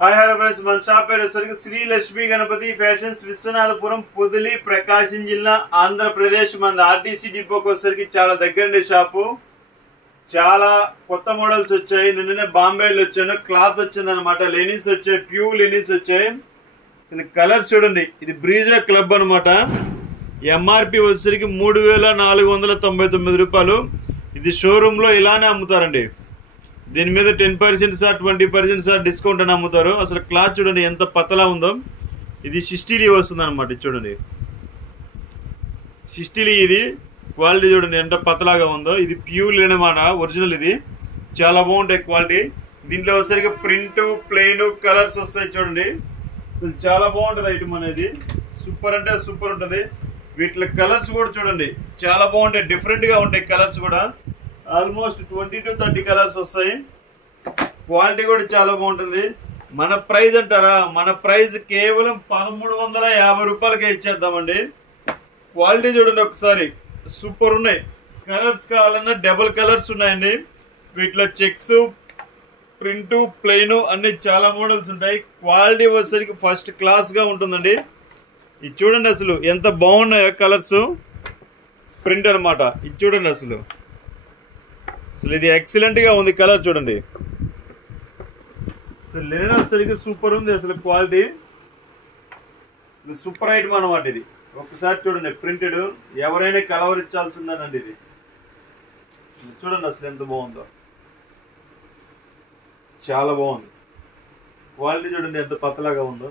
hi hello friends मन shop పేరు వచ్చేసరికి శ్రీ లక్ష్మీ గణపతి ఫ్యాషన్స్ విశ్వనాథపురం పొదిలి ప్రకాశం జిల్లా ఆంధ్రప్రదేశ్ మన ఆర్టీసీ డిపోకి వచ్చేసరికి చాలా దగ్గర షాపు చాలా కొత్త మోడల్స్ వచ్చాయి నిన్ననే బాంబేలో వచ్చాను క్లాత్ వచ్చిందన్నమాట లెనిన్స్ వచ్చాయి ప్యూర్ లెనిన్స్ వచ్చాయి అసలు కలర్ చూడండి ఇది బ్రీజర్ క్లబ్ అన్నమాట ఎంఆర్పి వచ్చేసరికి 3499 రూపాయలు ఇది షోరూమ్ లో ఇలానే అమ్ముతారండి దీని మీద 10% సార్ 20% సార్ డిస్కౌంట్ అని అమ్ముతారు అసలు క్లాత్ చూడండి ఎంత పతలా ఉందో ఇది షిస్టిలీ వస్తుందన్నమాట చూడండి షిస్టిలీ ఇది క్వాలిటీ చూడండి ఎంత పతలాగా ఉందో ఇది ప్యూర్ లేనమాట ఒరిజినల్ ఇది చాలా బాగుంటాయి క్వాలిటీ దీంట్లో వచ్చేసరికి ప్రింట్ ప్లెయిన్ కలర్స్ వస్తాయి చూడండి అసలు చాలా బాగుంటుంది ఐటమ్ అనేది సూపర్ అంటే సూపర్ ఉంటుంది వీటిలో కలర్స్ కూడా చూడండి చాలా బాగుంటాయి డిఫరెంట్ గా ఉంటాయి కలర్స్ కూడా ఆల్మోస్ట్ 20 to 30 కలర్స్ వస్తాయి క్వాలిటీ కూడా చాలా బాగుంటుంది మన ప్రైస్ అంటారా మన ప్రైస్ కేవలం 1350 రూపాయలకే ఇచ్చేద్దామండి క్వాలిటీ చూడండి ఒకసారి సూపర్ ఉన్నాయి కలర్స్ కావాలన్నా డబుల్ కలర్స్ ఉన్నాయండి వీటిలో చెక్స్ ప్రింట్ ప్లెయిన్ అన్ని చాలా మోడల్స్ ఉంటాయి క్వాలిటీ వచ్చేసరికి ఫస్ట్ క్లాస్ గా ఉంటుందండి ఇది చూడండి అసలు ఎంత బాగున్నాయో కలర్స్ ప్రింట్ అన్నమాట ఇది చూడండి అసలు ఇది ఎక్సలెంట్ గా ఉంది కలర్ చూడండి అసలు లెనిన్ వచ్చేసరికి సూపర్ ఉంది అసలు క్వాలిటీ ఇది సూపర్ ఐటమ్ అన్నమాట ఇది ఒకసారి చూడండి ప్రింటెడ్ ఎవరైనా కలర్ ఇచ్చాల్సిందేనండి ఇది చూడండి అసలు ఎంత బాగుందో చాలా బాగుంది క్వాలిటీ చూడండి ఎంత పతలాగా ఉందో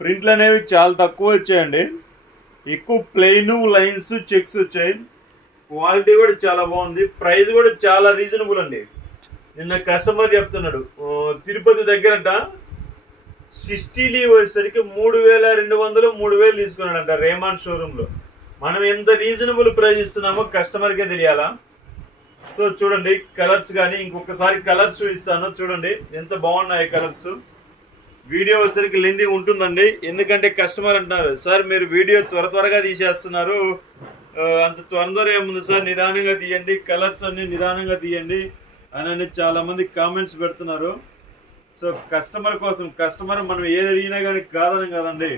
ప్రింట్లు అనేవి చాలా తక్కువ వచ్చాయండి ఎక్కువ ప్లెయిన్ లైన్స్ చెక్స్ వచ్చాయి క్వాలిటీ కూడా చాలా బాగుంది ప్రైస్ కూడా చాలా రీజనబుల్ అండి నిన్న కస్టమర్ చెప్తున్నాడు తిరుపతి దగ్గరట షిస్టిలీ వచ్చేసరికి 3200 3000 తీసుకున్నాడంట రేమాన్ షోరూమ్ లో మనం ఎంత రీజనబుల్ ప్రైస్ ఇస్తున్నామో కస్టమర్ కే తెలియాలా సో చూడండి కలర్స్ కానీ ఇంకొకసారి కలర్స్ చూపిస్తాను చూడండి ఎంత బాగున్నాయి కలర్స్ వీడియో వచ్చేసరికి లెంది ఉంటుందండి ఎందుకంటే కస్టమర్ అంటున్నారు సార్ మీరు వీడియో త్వరగా తీసేస్తున్నారు అంత తొందర ఏముంది సార్ నిదానంగా తీయండి కలర్స్ అన్ని నిదానంగా తీయండి అని చాలా మంది కామెంట్స్ పెడుతున్నారు సో కస్టమర్ కోసం కస్టమర్ మనం ఏది అడిగినా కానీ కాదని కదండి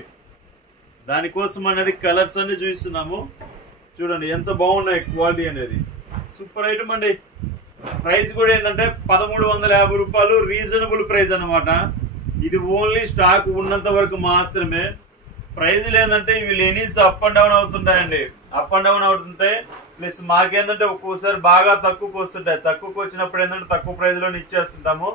దానికోసం అనేది కలర్స్ అన్ని చూపిస్తున్నాము చూడండి ఎంత బాగున్నాయి క్వాలిటీ అనేది సూపర్ ఐటమ్ అండి ప్రైస్ కూడా ఏంటంటే 1350 రూపాయలు రీజనబుల్ ప్రైస్ అన్నమాట ఇది ఓన్లీ స్టాక్ ఉన్నంత వరకు మాత్రమే ప్రైజ్ లేదంటే ఇవి లెనిన్స్ అప్ అండ్ డౌన్ అవుతుంటాయండి అప్ అండ్ డౌన్ అవుతుంటాయి ప్లస్ మాకేంటంటే ఒక్కోసారి బాగా తక్కువకి వస్తుంటాయి తక్కువకి వచ్చినప్పుడు ఏంటంటే తక్కువ ప్రైజ్ లో ఇచ్చేస్తుంటాము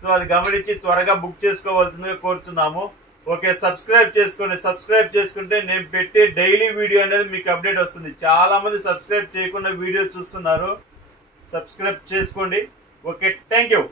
సో అది గమనించి త్వరగా బుక్ చేసుకోవాల్సిందిగా కోరుతున్నాము ఓకే సబ్స్క్రైబ్ చేసుకోండి సబ్స్క్రైబ్ చేసుకుంటే నేను పెట్టే డైలీ వీడియో అనేది మీకు అప్డేట్ వస్తుంది చాలా మంది సబ్స్క్రైబ్ చేయకుండా వీడియో చూస్తున్నారు సబ్స్క్రైబ్ చేసుకోండి ఓకే థ్యాంక్ యూ